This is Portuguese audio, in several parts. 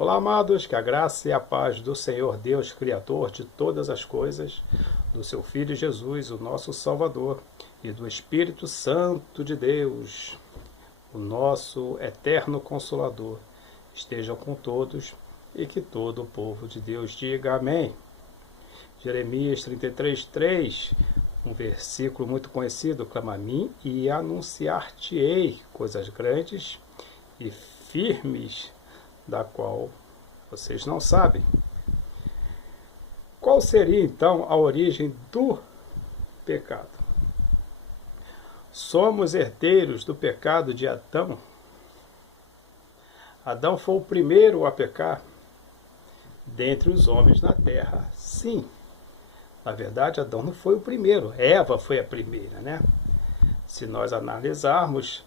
Olá, amados, que a graça e a paz do Senhor Deus, Criador de todas as coisas, do seu Filho Jesus, o nosso Salvador, e do Espírito Santo de Deus, o nosso eterno Consolador, estejam com todos e que todo o povo de Deus diga amém. Jeremias 33:3, um versículo muito conhecido: clama a mim e anunciar-te-ei coisas grandes e firmes, da qual vocês não sabem. Qual seria então a origem do pecado? Somos herdeiros do pecado de Adão. Adão foi o primeiro a pecar dentre os homens na terra, sim. Na verdade, Adão não foi o primeiro, Eva foi a primeira, né? Se nós analisarmos,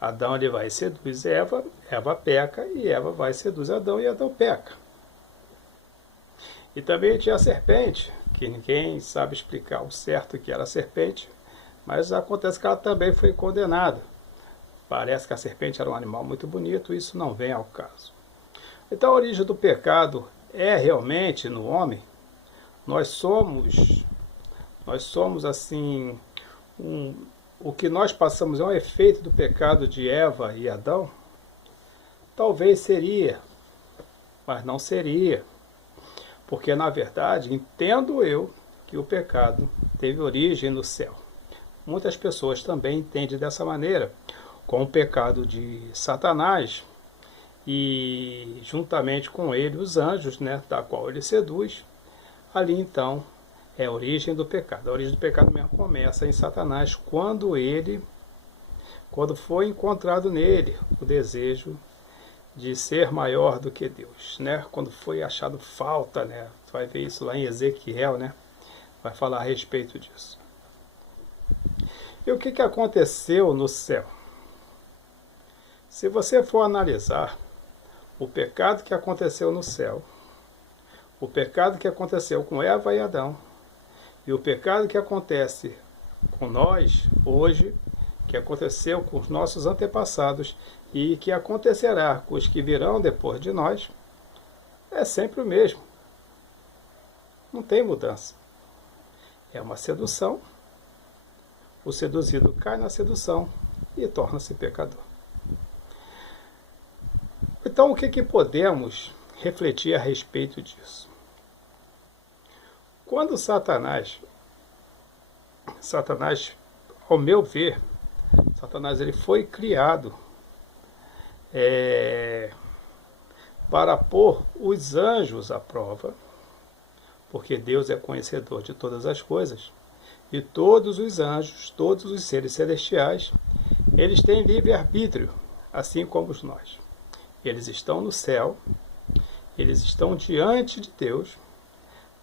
Adão ele vai e seduz Eva, Eva peca, e Eva vai e seduz Adão, e Adão peca. E também tinha a serpente, que ninguém sabe explicar o certo que era a serpente, mas acontece que ela também foi condenada. Parece que a serpente era um animal muito bonito, isso não vem ao caso. Então a origem do pecado é realmente no homem. Nós somos assim, o que nós passamos é um efeito do pecado de Eva e Adão? Talvez seria, mas não seria. Porque, na verdade, entendo eu que o pecado teve origem no céu. Muitas pessoas também entendem dessa maneira, com o pecado de Satanás e, juntamente com ele, os anjos, né, da qual ele seduz. Ali, então, é a origem do pecado. A origem do pecado mesmo começa em Satanás, quando foi encontrado nele o desejo de ser maior do que Deus, né? Quando foi achado falta, né? Você vai ver isso lá em Ezequiel, né? Vai falar a respeito disso. E o que aconteceu no céu? Se você for analisar o pecado que aconteceu no céu, o pecado que aconteceu com Eva e Adão, e o pecado que acontece com nós hoje, que aconteceu com os nossos antepassados e que acontecerá com os que virão depois de nós, é sempre o mesmo. Não tem mudança. É uma sedução. O seduzido cai na sedução e torna-se pecador. Então, o que podemos refletir a respeito disso? Quando Satanás, ao meu ver, Satanás ele foi criado para pôr os anjos à prova, porque Deus é conhecedor de todas as coisas, e todos os anjos, todos os seres celestiais, eles têm livre-arbítrio, assim como nós. Eles estão no céu, eles estão diante de Deus,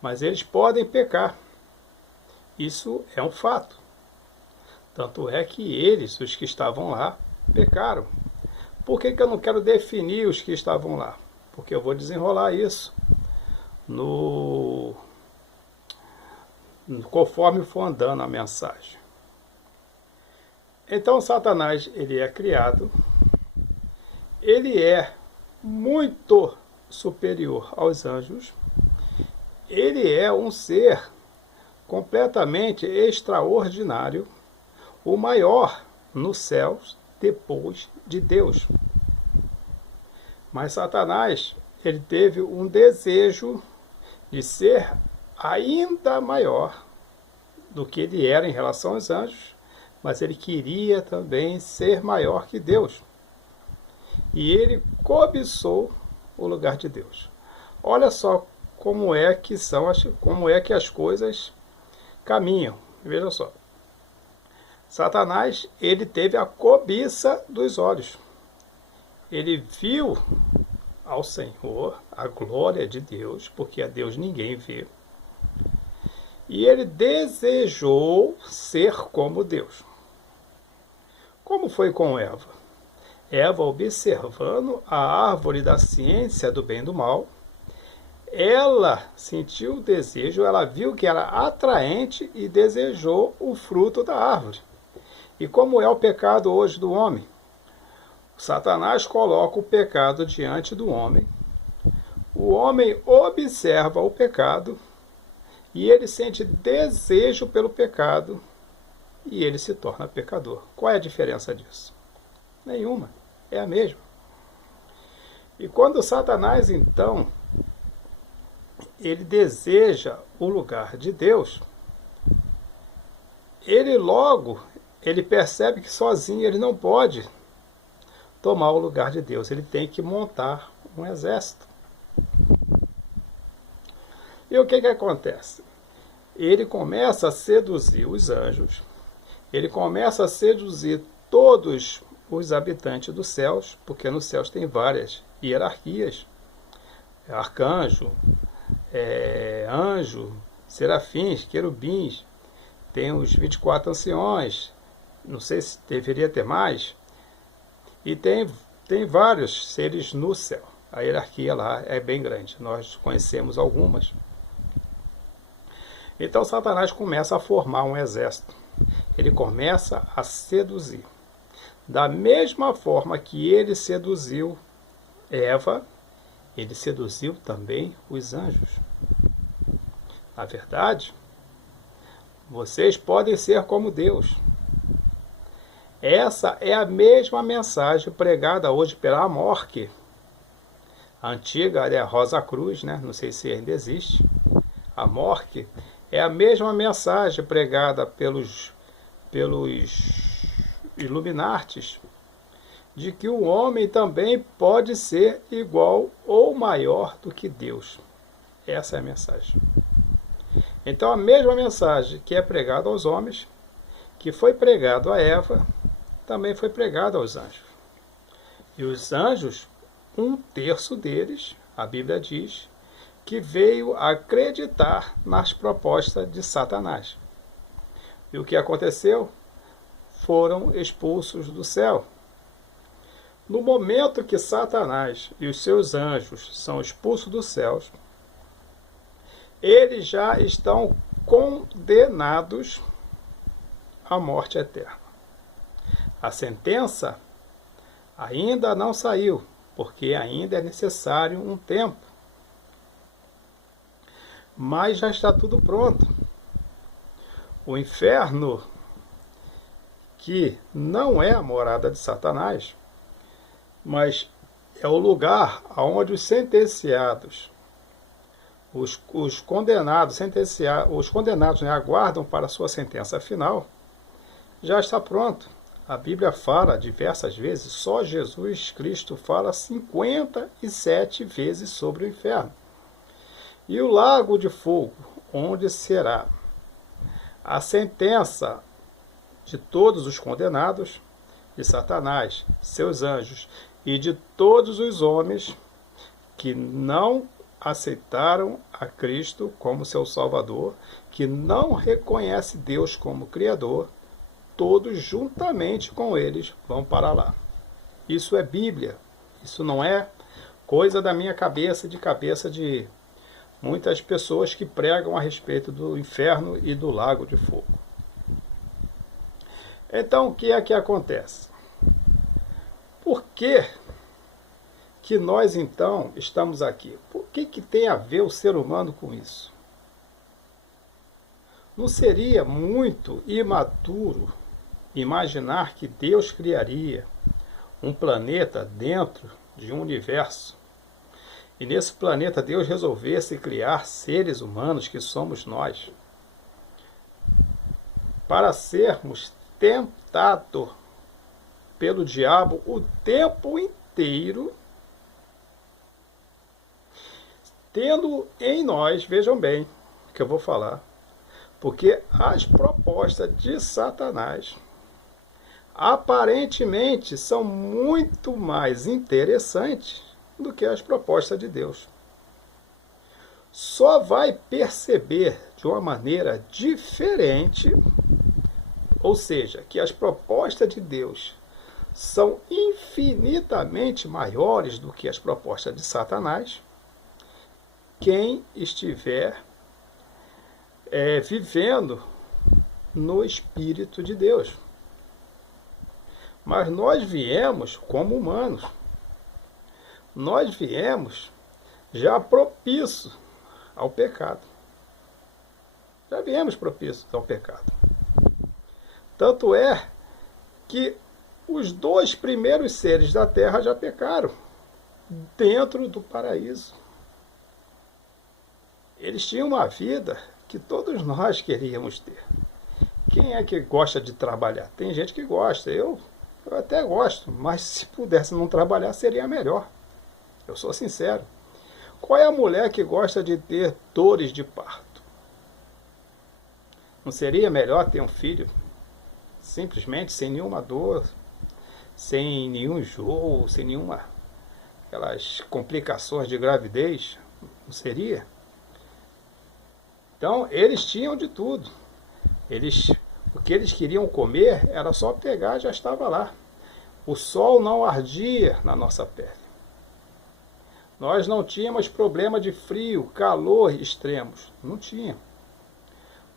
mas eles podem pecar. Isso é um fato. Tanto é que eles, os que estavam lá, pecaram. Por que eu não quero definir os que estavam lá? Porque eu vou desenrolar isso conforme for andando a mensagem. Então Satanás, ele é criado, ele é muito superior aos anjos, ele é um ser completamente extraordinário, o maior nos céus depois de Deus. Mas Satanás, ele teve um desejo de ser ainda maior do que ele era em relação aos anjos, mas ele queria também ser maior que Deus. E ele cobiçou o lugar de Deus. Olha só como é que as coisas caminham. Veja só. Satanás, ele teve a cobiça dos olhos. Ele viu ao Senhor, a glória de Deus, porque a Deus ninguém vê. E ele desejou ser como Deus. Como foi com Eva? Eva, observando a árvore da ciência do bem e do mal, ela sentiu o desejo, ela viu que era atraente e desejou o fruto da árvore. E como é o pecado hoje do homem? Satanás coloca o pecado diante do homem O homem observa o pecado e ele sente desejo pelo pecado e ele se torna pecador. Qual é a diferença disso? Nenhuma. É a mesma. E quando Satanás, então, ele deseja o lugar de Deus, ele percebe que sozinho ele não pode tomar o lugar de Deus. Ele tem que montar um exército. E o que acontece? Ele começa a seduzir os anjos, ele começa a seduzir todos os habitantes dos céus, porque nos céus tem várias hierarquias, arcanjo, anjo, serafins, querubins, tem os 24 anciões, não sei se deveria ter mais, e tem vários seres no céu. A hierarquia lá é bem grande, nós conhecemos algumas. Então Satanás começa a formar um exército, ele começa a seduzir. Da mesma forma que ele seduziu Eva, ele seduziu também os anjos. Na verdade, vocês podem ser como Deus. Essa é a mesma mensagem pregada hoje pela Amorque. A antiga é a Rosa Cruz, né? Não sei se ainda existe. A Amorque é a mesma mensagem pregada pelos Illuminatis, de que o homem também pode ser igual ou maior do que Deus. Essa é a mensagem. Então a mesma mensagem que é pregada aos homens, que foi pregado a Eva, também foi pregado aos anjos. E os anjos, 1/3 deles, a Bíblia diz, que veio acreditar nas propostas de Satanás. E o que aconteceu? Foram expulsos do céu. No momento que Satanás e os seus anjos são expulsos dos céus, eles já estão condenados à morte eterna. A sentença ainda não saiu, porque ainda é necessário um tempo. Mas já está tudo pronto. O inferno, que não é a morada de Satanás, mas é o lugar onde os sentenciados, os condenados, aguardam para a sua sentença final, já está pronto. A Bíblia fala diversas vezes, só Jesus Cristo fala 57 vezes sobre o inferno. E o lago de fogo, onde será a sentença de todos os condenados, de Satanás, seus anjos e de todos os homens que não aceitaram a Cristo como seu Salvador, que não reconhece Deus como Criador, todos juntamente com eles vão para lá. Isso é Bíblia, isso não é coisa da minha cabeça, de cabeça de muitas pessoas que pregam a respeito do inferno e do lago de fogo. Então, o que é que acontece? Por que nós, então, estamos aqui? Por que tem a ver o ser humano com isso? Não seria muito imaturo imaginar que Deus criaria um planeta dentro de um universo, e nesse planeta Deus resolvesse criar seres humanos, que somos nós, para sermos tentados pelo diabo o tempo inteiro, tendo em nós, vejam bem o que eu vou falar, porque as propostas de Satanás aparentemente são muito mais interessantes do que as propostas de Deus. Só vai perceber de uma maneira diferente, ou seja, que as propostas de Deus são infinitamente maiores do que as propostas de Satanás, quem estiver vivendo no Espírito de Deus. Mas nós viemos como humanos. Nós viemos já propício ao pecado. Já viemos propícios ao pecado. Tanto é que os dois primeiros seres da terra já pecaram dentro do paraíso. Eles tinham uma vida que todos nós queríamos ter. Quem é que gosta de trabalhar? Tem gente que gosta, eu até gosto, mas se pudesse não trabalhar seria melhor. Eu sou sincero. Qual é a mulher que gosta de ter dores de parto? Não seria melhor ter um filho simplesmente sem nenhuma dor, sem nenhum enjoo, sem nenhuma aquelas complicações de gravidez? Não seria? Então, eles tinham de tudo. O que eles queriam comer era só pegar, já estava lá. O sol não ardia na nossa pele. Nós não tínhamos problema de frio, calor extremos. Não tinha.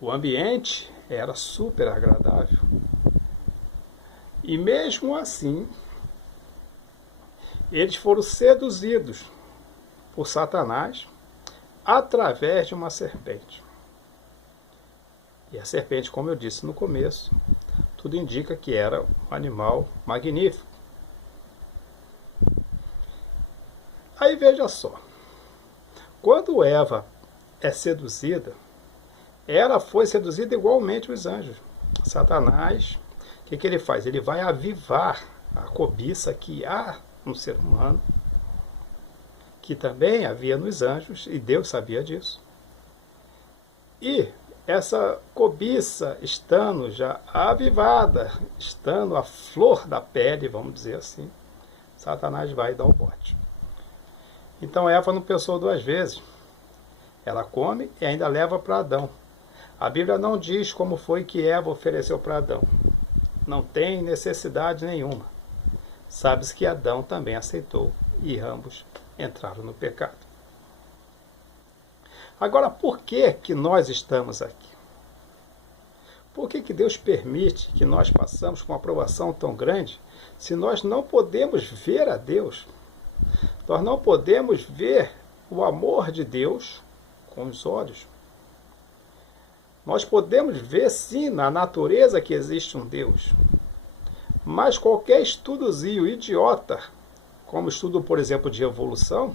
O ambiente era super agradável. E mesmo assim, eles foram seduzidos por Satanás através de uma serpente. E a serpente, como eu disse no começo, tudo indica que era um animal magnífico. Aí veja só, quando Eva é seduzida, ela foi seduzida igualmente os anjos. Satanás, o que ele faz? Ele vai avivar a cobiça que há no ser humano, que também havia nos anjos, e Deus sabia disso. E essa cobiça estando já avivada, estando a flor da pele, vamos dizer assim, Satanás vai dar o bote. Então Eva não pensou duas vezes. Ela come e ainda leva para Adão. A Bíblia não diz como foi que Eva ofereceu para Adão. Não tem necessidade nenhuma. Sabe-se que Adão também aceitou e ambos entraram no pecado. Agora, por que nós estamos aqui? Por que Deus permite que nós passamos com uma aprovação tão grande se nós não podemos ver a Deus? Nós não podemos ver o amor de Deus com os olhos. Nós podemos ver sim na natureza que existe um Deus. Mas qualquer estudozinho idiota, como estudo, por exemplo, de evolução,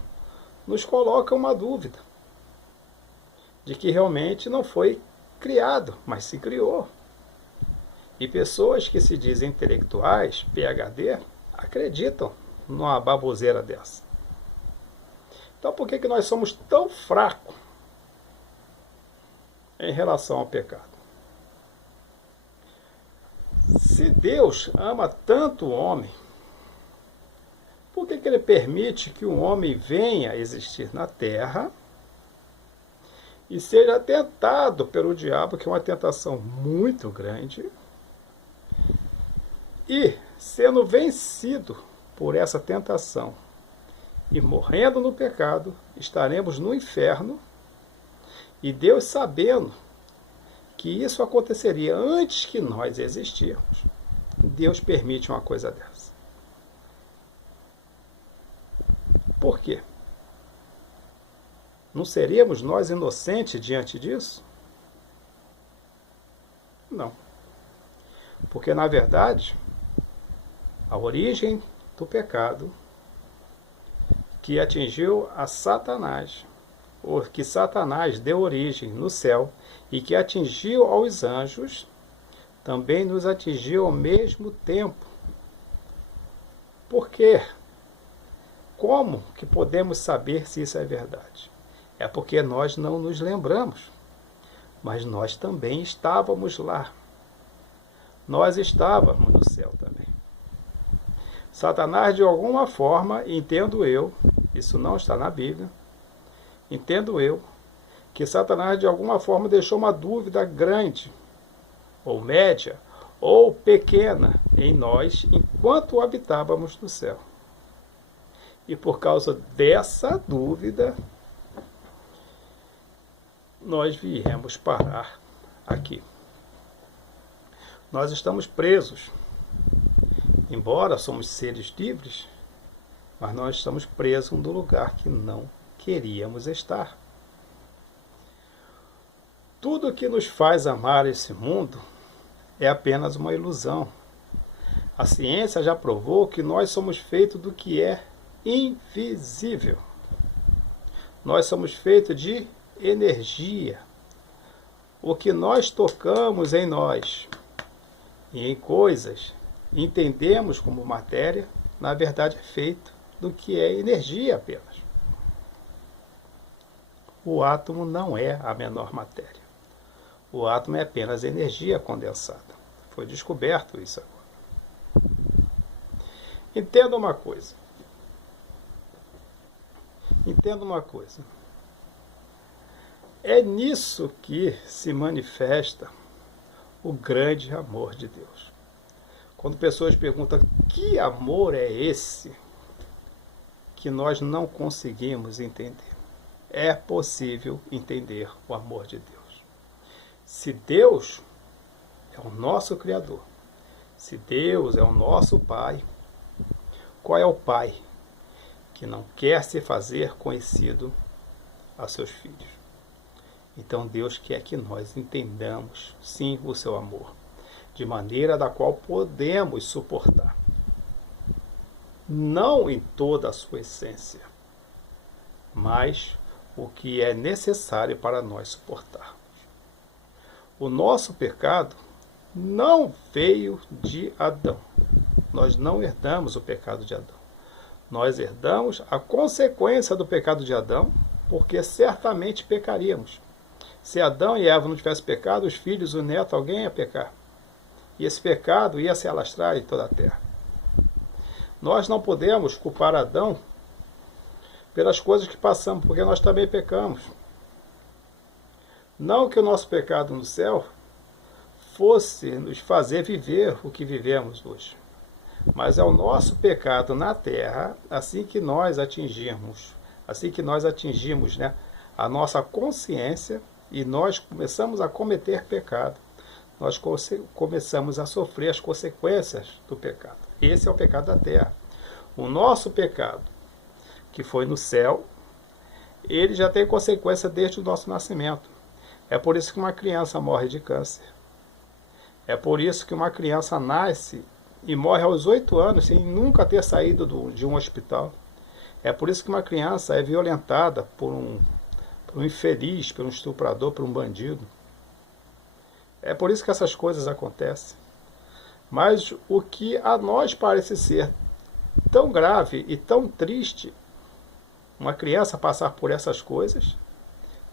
nos coloca uma dúvida de que realmente não foi criado, mas se criou. E pessoas que se dizem intelectuais, PhD, acreditam numa baboseira dessa. Então por que nós somos tão fracos em relação ao pecado? Se Deus ama tanto o homem, por que Ele permite que um homem venha a existir na terra e seja tentado pelo diabo, que é uma tentação muito grande, e sendo vencido por essa tentação e morrendo no pecado, estaremos no inferno, e Deus, sabendo que isso aconteceria antes que nós existirmos, Deus permite uma coisa dessa. Por quê? Não seríamos nós inocentes diante disso? Não. Porque, na verdade, a origem do pecado que atingiu a Satanás, ou que Satanás deu origem no céu e que atingiu aos anjos, também nos atingiu ao mesmo tempo. Por quê? Como que podemos saber se isso é verdade? É porque nós não nos lembramos, mas nós também estávamos lá. Nós estávamos no céu também. Satanás, de alguma forma, entendo eu, isso não está na Bíblia, entendo eu, que Satanás de alguma forma deixou uma dúvida grande, ou média, ou pequena em nós, enquanto habitávamos no céu. E por causa dessa dúvida, nós viemos parar aqui. Nós estamos presos. Embora somos seres livres, mas nós estamos presos num lugar que não queríamos estar. Tudo que nos faz amar esse mundo é apenas uma ilusão. A ciência já provou que nós somos feitos do que é invisível. Nós somos feitos de energia. O que nós tocamos em nós e em coisas, entendemos como matéria, na verdade é feito do que é energia apenas. O átomo não é a menor matéria. O átomo é apenas energia condensada. Foi descoberto isso agora. Entenda uma coisa. É nisso que se manifesta o grande amor de Deus. Quando pessoas perguntam que amor é esse que nós não conseguimos entender, é possível entender o amor de Deus. Se Deus é o nosso Criador, se Deus é o nosso Pai, qual é o Pai que não quer se fazer conhecido a seus filhos? Então Deus quer que nós entendamos, sim, o seu amor, de maneira da qual podemos suportar. Não em toda a sua essência, mas o que é necessário para nós suportarmos. O nosso pecado não veio de Adão. Nós não herdamos o pecado de Adão. Nós herdamos a consequência do pecado de Adão, porque certamente pecaríamos. Se Adão e Eva não tivessem pecado, os filhos, o neto, alguém ia pecar. E esse pecado ia se alastrar em toda a terra. Nós não podemos culpar Adão pelas coisas que passamos, porque nós também pecamos. Não que o nosso pecado no céu fosse nos fazer viver o que vivemos hoje. Mas é o nosso pecado na terra, assim que nós atingimos, né, a nossa consciência, e nós começamos a cometer pecado, nós começamos a sofrer as consequências do pecado. Esse é o pecado da terra. O nosso pecado, que foi no céu, ele já tem consequência desde o nosso nascimento. É por isso que uma criança morre de câncer. É por isso que uma criança nasce e morre aos 8 anos sem nunca ter saído de um hospital. É por isso que uma criança é violentada por um infeliz, por um estuprador, por um bandido. É por isso que essas coisas acontecem. Mas o que a nós parece ser tão grave e tão triste, uma criança passar por essas coisas,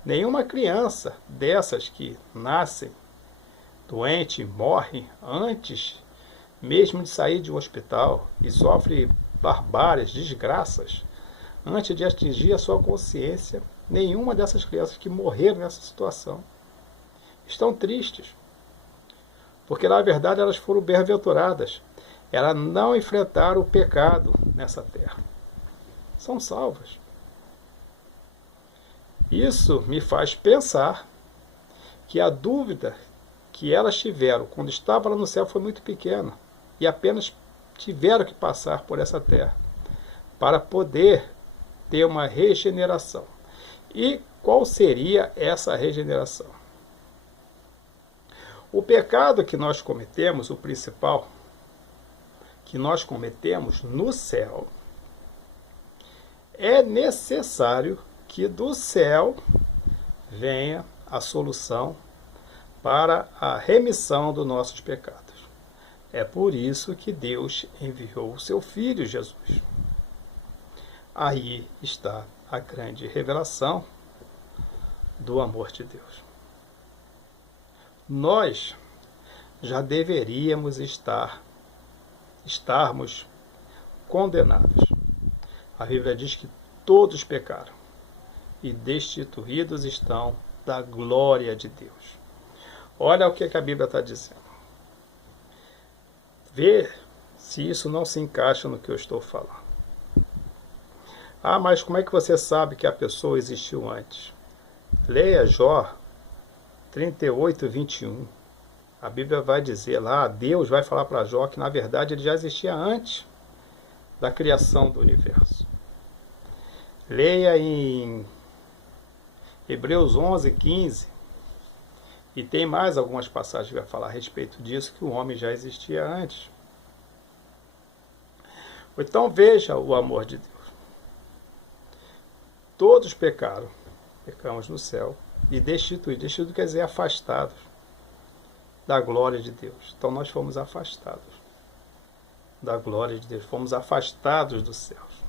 nenhuma criança dessas que nascem doente, morrem antes mesmo de sair de um hospital e sofre barbáries, desgraças, antes de atingir a sua consciência, nenhuma dessas crianças que morreram nessa situação estão tristes. Porque, na verdade, elas foram bem-aventuradas. Elas não enfrentaram o pecado nessa terra. São salvas. Isso me faz pensar que a dúvida que elas tiveram quando estavam lá no céu foi muito pequena. E apenas tiveram que passar por essa terra para poder ter uma regeneração. E qual seria essa regeneração? O pecado que nós cometemos, o principal, que nós cometemos no céu, é necessário que do céu venha a solução para a remissão dos nossos pecados. É por isso que Deus enviou o seu Filho Jesus. Aí está a grande revelação do amor de Deus. Nós já deveríamos estarmos condenados. A Bíblia diz que todos pecaram e destituídos estão da glória de Deus. Olha o que a Bíblia está dizendo. Vê se isso não se encaixa no que eu estou falando. Ah, mas como é que você sabe que a pessoa existiu antes? Leia Jó 38, 21. A Bíblia vai dizer lá, Deus vai falar para Jó que na verdade ele já existia antes da criação do universo. Leia em Hebreus 11:15, e tem mais algumas passagens que vai falar a respeito disso, que o homem já existia antes. Então veja o amor de Deus. Todos pecaram, pecamos no céu, e destituídos. Destituídos quer dizer afastados da glória de Deus. Então nós fomos afastados da glória de Deus, fomos afastados dos céus.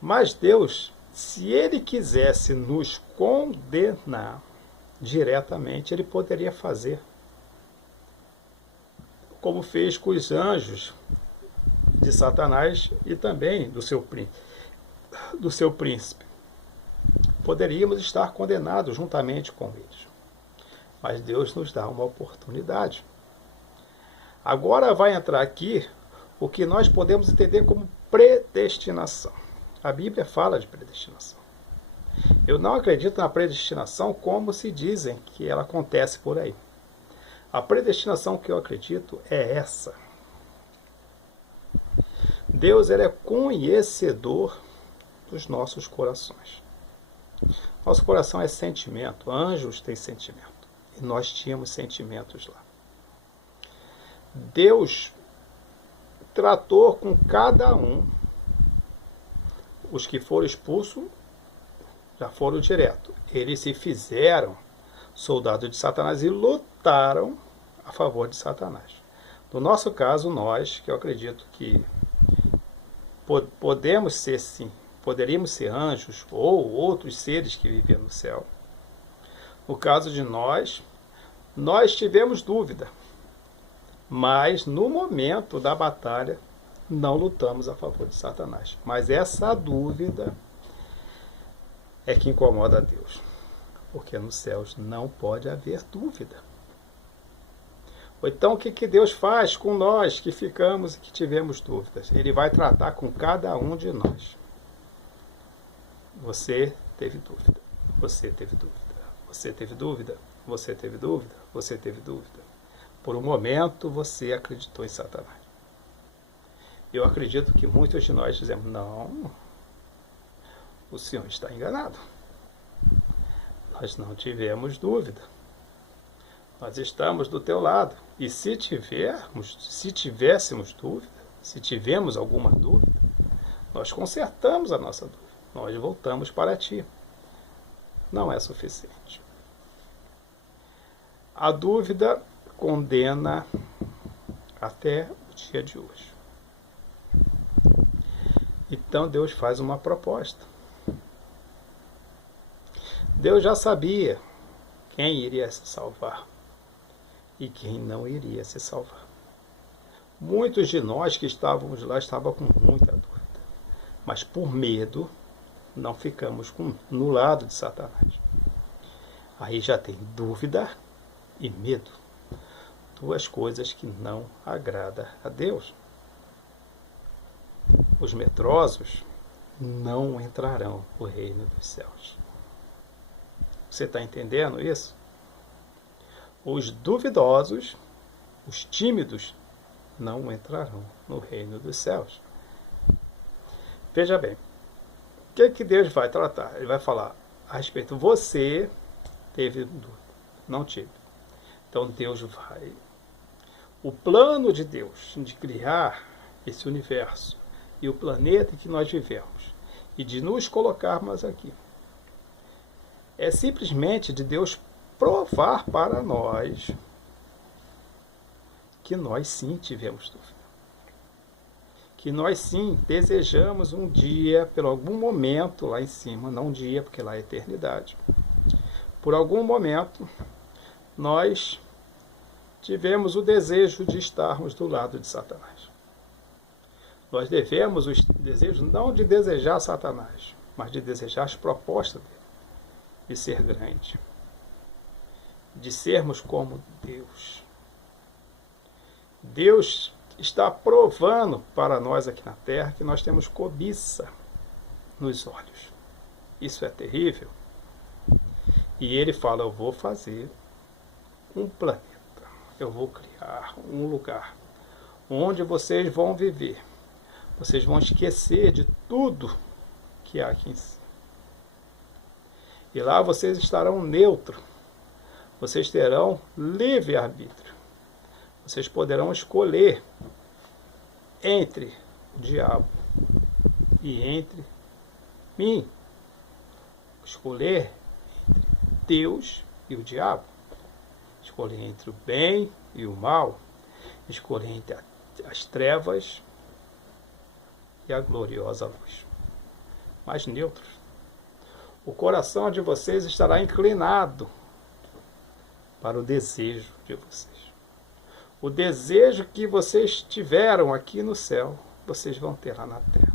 Mas Deus, se Ele quisesse nos condenar diretamente, Ele poderia fazer, como fez com os anjos de Satanás e também do seu príncipe. Poderíamos estar condenados juntamente com eles. Mas Deus nos dá uma oportunidade. Agora vai entrar aqui o que nós podemos entender como predestinação. A Bíblia fala de predestinação. Eu não acredito na predestinação como se dizem que ela acontece por aí. A predestinação que eu acredito é essa. Deus, ele é conhecedor dos nossos corações. Nosso coração é sentimento. Anjos têm sentimento. E nós tínhamos sentimentos lá. Deus tratou com cada um. Os que foram expulsos já foram direto. Eles se fizeram soldados de Satanás e lutaram a favor de Satanás. No nosso caso, nós, que eu acredito que podemos ser sim, poderíamos ser anjos ou outros seres que viviam no céu. No caso de nós tivemos dúvida, mas no momento da batalha não lutamos a favor de Satanás. Mas essa dúvida é que incomoda a Deus, porque nos céus não pode haver dúvida. Então o que Deus faz com nós que ficamos e que tivemos dúvidas? Ele vai tratar com cada um de nós. Você teve dúvida, você teve dúvida, você teve dúvida, você teve dúvida, você teve dúvida. Por um momento você acreditou em Satanás. Eu acredito que muitos de nós dizemos, não, o Senhor está enganado. Nós não tivemos dúvida. Nós estamos do teu lado. E se tivéssemos dúvida, se tivermos alguma dúvida, nós consertamos a nossa dúvida. Nós voltamos para ti. Não é suficiente. A dúvida condena até o dia de hoje. Então Deus faz uma proposta. Deus já sabia quem iria se salvar e quem não iria se salvar. Muitos de nós que estávamos lá estavam com muita dúvida, mas por medo não ficamos no lado de Satanás. Aí já tem dúvida e medo. Duas coisas que não agradam a Deus. Os medrosos não entrarão no reino dos céus. Você está entendendo isso? Os duvidosos, os tímidos, não entrarão no reino dos céus. Veja bem, o que Deus vai tratar? Ele vai falar a respeito. Você teve dúvida, não tive. Então Deus vai. O plano de Deus de criar esse universo e o planeta em que nós vivemos e de nos colocarmos aqui é simplesmente de Deus provar para nós que nós sim tivemos dúvida. Que nós sim desejamos um dia, por algum momento lá em cima, não um dia, porque lá é eternidade. Por algum momento, nós tivemos o desejo de estarmos do lado de Satanás. Nós devemos os desejos não de desejar Satanás, mas de desejar as propostas dele, de ser grande, de sermos como Deus. Deus está provando para nós aqui na Terra que nós temos cobiça nos olhos. Isso é terrível. E ele fala, eu vou fazer um planeta, eu vou criar um lugar onde vocês vão viver, Vocês vão esquecer de tudo que há aqui em si. E lá vocês estarão neutros. Vocês terão livre-arbítrio. Vocês poderão escolher entre o diabo e entre mim. Escolher entre Deus e o diabo. Escolher entre o bem e o mal. Escolher entre as trevas e a gloriosa luz. Mas neutros. O coração de vocês estará inclinado para o desejo de vocês. O desejo que vocês tiveram aqui no céu, vocês vão ter lá na terra.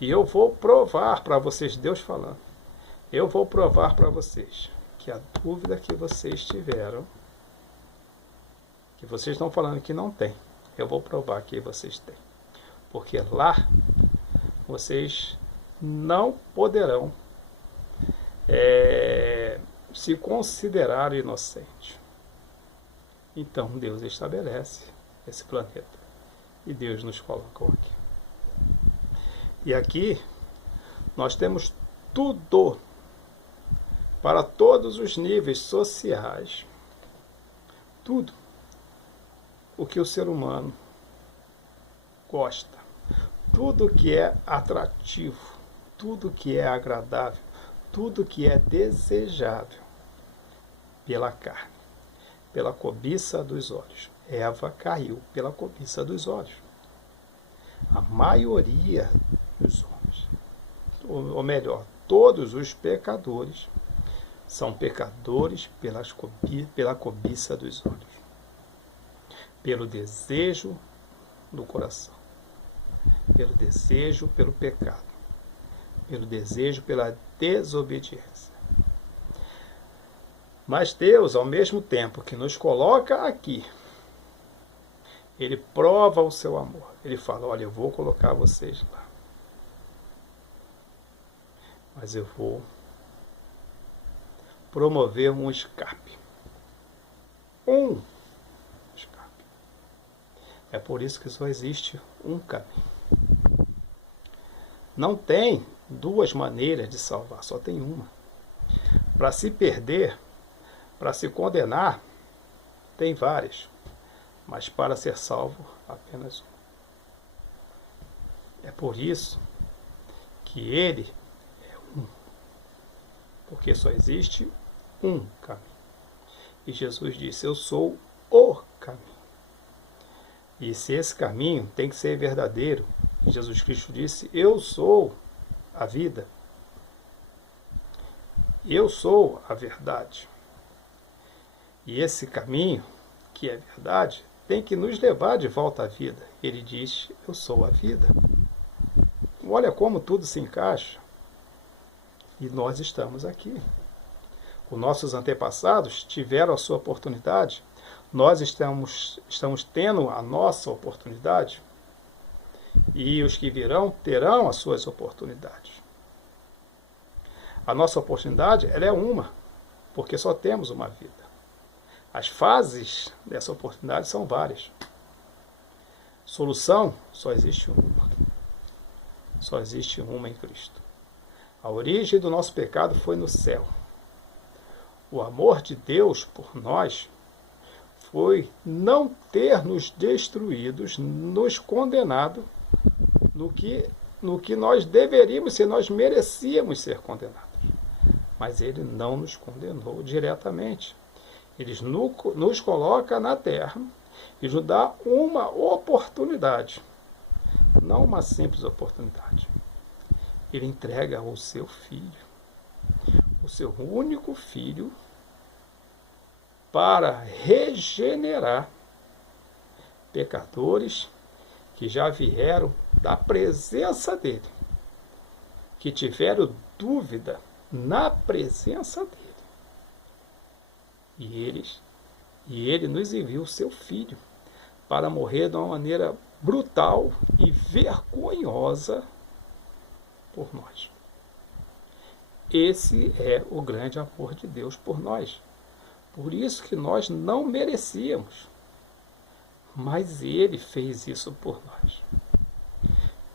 E eu vou provar para vocês, Deus falando, eu vou provar para vocês que a dúvida que vocês tiveram, que vocês estão falando que não tem, eu vou provar que vocês têm. Porque lá vocês não poderão se considerar inocentes. Então Deus estabelece esse planeta e Deus nos colocou aqui. E aqui nós temos tudo para todos os níveis sociais, tudo o que o ser humano gosta, tudo que é atrativo, tudo que é agradável, tudo que é desejável pela carne, pela cobiça dos olhos. Eva caiu pela cobiça dos olhos. A maioria dos homens, ou melhor, todos os pecadores, são pecadores pela cobiça dos olhos, pelo desejo do coração, pelo desejo pelo pecado, pelo desejo pela desobediência. Mas Deus, ao mesmo tempo que nos coloca aqui, Ele prova o seu amor. Ele fala, olha, eu vou colocar vocês lá. Mas eu vou promover um escape. Um escape. É por isso que só existe um caminho. Não tem duas maneiras de salvar, só tem uma. Para se perder, para se condenar, tem várias. Mas para ser salvo, apenas um. É por isso que Ele é um. Porque só existe um caminho. E Jesus disse, eu sou o caminho. E se esse caminho tem que ser verdadeiro, e Jesus Cristo disse, eu sou a vida. Eu sou a verdade. E esse caminho, que é verdade, tem que nos levar de volta à vida. Ele diz, eu sou a vida. Olha como tudo se encaixa. E nós estamos aqui. Os nossos antepassados tiveram a sua oportunidade. Nós estamos tendo a nossa oportunidade. E os que virão terão as suas oportunidades. A nossa oportunidade, ela é uma, porque só temos uma vida. As fases dessa oportunidade são várias. Solução, só existe uma. Só existe uma em Cristo. A origem do nosso pecado foi no céu. O amor de Deus por nós foi não ter nos destruídos, nos condenado no que nós deveríamos ser, nós merecíamos ser condenados. Mas Ele não nos condenou diretamente. Ele nos coloca na terra e nos dá uma oportunidade, não uma simples oportunidade. Ele entrega o seu filho, o seu único filho, para regenerar pecadores que já vieram da presença dele, que tiveram dúvida na presença dele. E ele nos enviou o seu filho para morrer de uma maneira brutal e vergonhosa por nós. Esse é o grande amor de Deus por nós. Por isso que nós não merecíamos. Mas Ele fez isso por nós.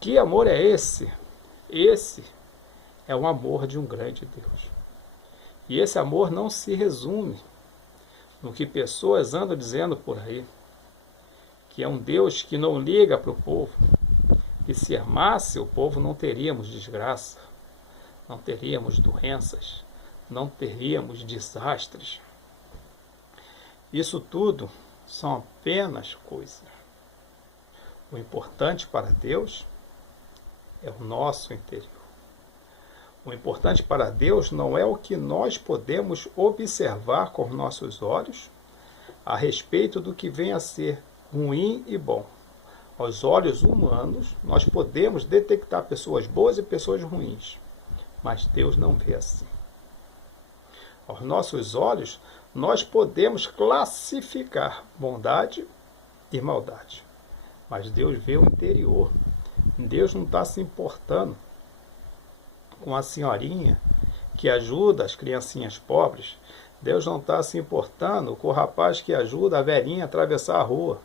Que amor é esse? Esse é o amor de um grande Deus. E esse amor não se resume no que pessoas andam dizendo por aí, que é um Deus que não liga para o povo, que se amasse o povo não teríamos desgraça, não teríamos doenças, não teríamos desastres. Isso tudo são apenas coisas. O importante para Deus é o nosso interior. O importante para Deus não é o que nós podemos observar com nossos olhos a respeito do que vem a ser ruim e bom. Aos olhos humanos, nós podemos detectar pessoas boas e pessoas ruins, mas Deus não vê assim. Aos nossos olhos, nós podemos classificar bondade e maldade, mas Deus vê o interior. Deus não está se importando com a senhorinha que ajuda as criancinhas pobres. Deus não está se importando com o rapaz que ajuda a velhinha a atravessar a rua.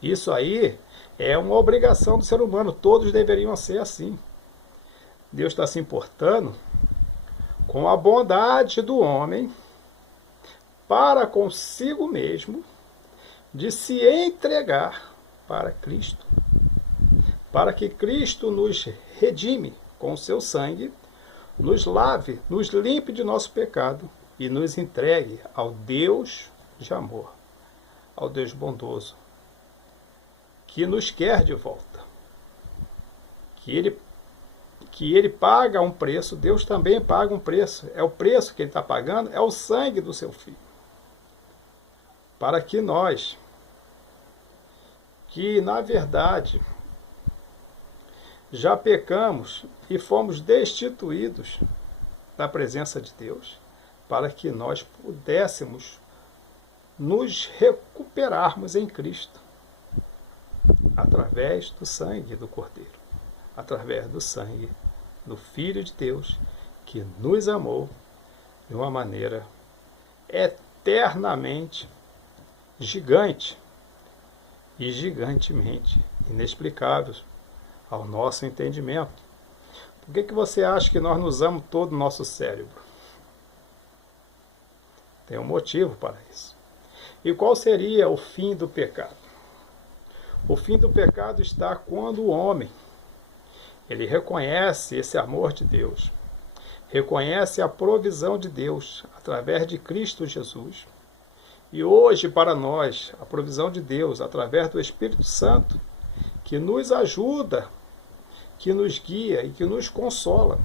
Isso aí é uma obrigação do ser humano. Todos deveriam ser assim. Deus está se importando com a bondade do homem para consigo mesmo de se entregar para Cristo, para que Cristo nos redime com o seu sangue, nos lave, nos limpe de nosso pecado e nos entregue ao Deus de amor, ao Deus bondoso, que nos quer de volta, que ele paga um preço. Deus também paga um preço. É o preço que ele está pagando, é o sangue do seu Filho, para que nós, que na verdade já pecamos e fomos destituídos da presença de Deus, para que nós pudéssemos nos recuperarmos em Cristo, através do sangue do Cordeiro, através do sangue do Filho de Deus, que nos amou de uma maneira eternamente gigante e gigantemente inexplicável ao nosso entendimento. Por que você acha que nós nos usamos todo o nosso cérebro? Tem um motivo para isso. E qual seria o fim do pecado? O fim do pecado está quando o homem ele reconhece esse amor de Deus, reconhece a provisão de Deus através de Cristo Jesus. E hoje, para nós, a provisão de Deus através do Espírito Santo, que nos ajuda, que nos guia e que nos consola.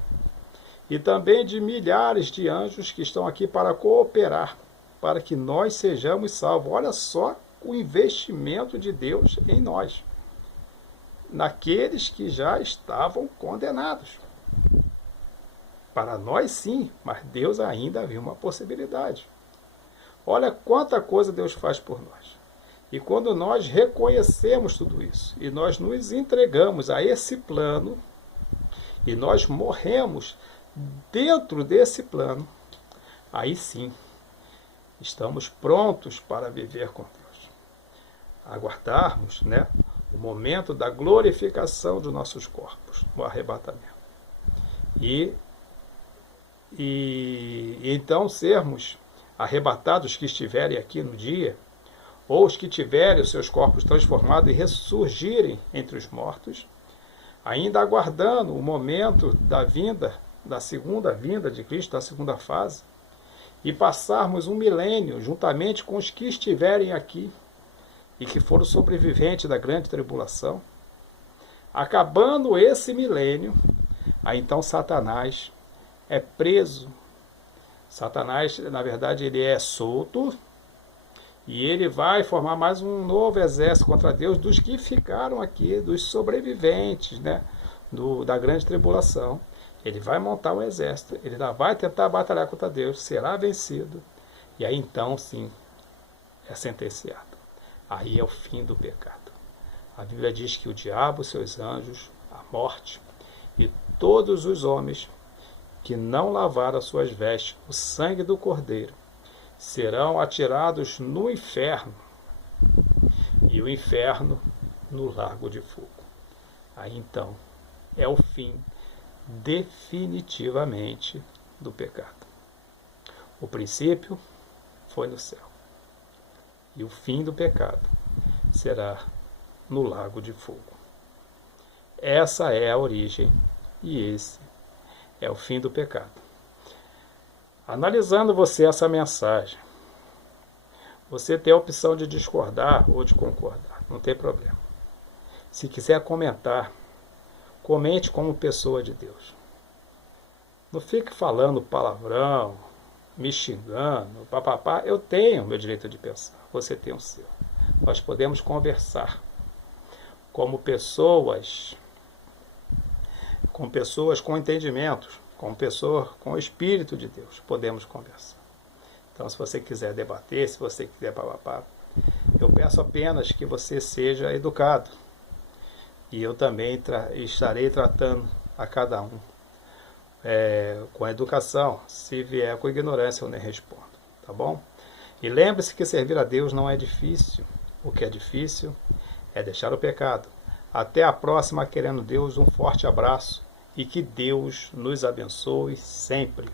E também de milhares de anjos que estão aqui para cooperar, para que nós sejamos salvos. Olha só o investimento de Deus em nós, naqueles que já estavam condenados. Para nós sim, mas Deus ainda viu uma possibilidade. Olha quanta coisa Deus faz por nós. E quando nós reconhecemos tudo isso, e nós nos entregamos a esse plano, e nós morremos dentro desse plano, aí sim, estamos prontos para viver com Deus. Aguardarmos, o momento da glorificação dos nossos corpos, no arrebatamento. E então sermos arrebatados que estiverem aqui no dia, ou os que tiverem os seus corpos transformados e ressurgirem entre os mortos, ainda aguardando o momento da vinda, da segunda vinda de Cristo, da segunda fase, e passarmos um milênio juntamente com os que estiverem aqui e que foram sobreviventes da grande tribulação. Acabando esse milênio, aí então Satanás é preso. Satanás, na verdade, ele é solto e ele vai formar mais um novo exército contra Deus dos que ficaram aqui, dos sobreviventes, da grande tribulação. Ele vai montar um exército, ele vai tentar batalhar contra Deus, será vencido, e aí então sim é sentenciado. Aí é o fim do pecado. A Bíblia diz que o diabo, seus anjos, a morte e todos os homens que não lavaram as suas vestes no sangue do Cordeiro serão atirados no inferno, e o inferno no lago de fogo. Aí então é o fim definitivamente do pecado. O princípio foi no céu, e o fim do pecado será no lago de fogo. Essa é a origem e esse é o fim do pecado. Analisando você essa mensagem, você tem a opção de discordar ou de concordar, não tem problema. Se quiser comentar, comente como pessoa de Deus. Não fique falando palavrão, me xingando, papapá. Eu tenho o meu direito de pensar, você tem o seu. Nós podemos conversar como pessoas, com entendimentos, como pessoa com o Espírito de Deus. Podemos conversar. Então, se você quiser debater, se você quiser papapá, eu peço apenas que você seja educado. E eu também estarei tratando a cada um com educação. Se vier com ignorância, eu nem respondo. Tá bom? E lembre-se que servir a Deus não é difícil. O que é difícil é deixar o pecado. Até a próxima, querendo Deus, um forte abraço e que Deus nos abençoe sempre.